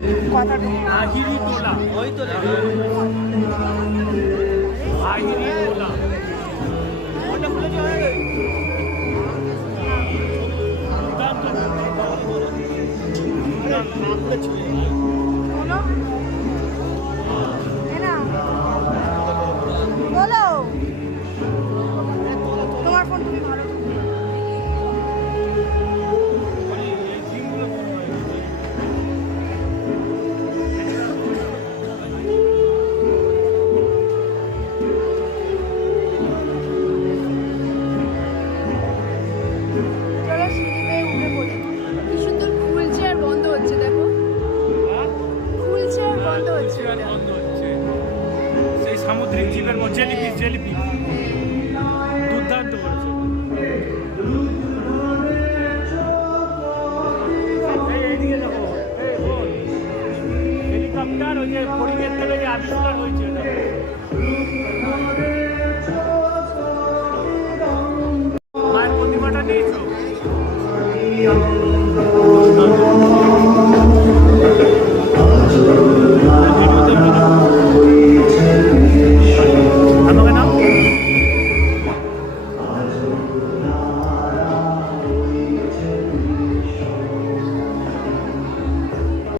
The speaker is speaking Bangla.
আহিরি তোলা ওই তো আহিরি তোলা ওটা বলে যে বলো তোমার ফোন তুমি ভালো সেই সামুদ্রিক জীবের জেলিপি দুর্দান্ত করেছে। এইদিকে দেখো হেলিকপ্টার ওই যে ফড়িংয়ের থেকে যে আবিষ্কার হয়েছে মায়ের প্রতিমাটা নিয়েছো।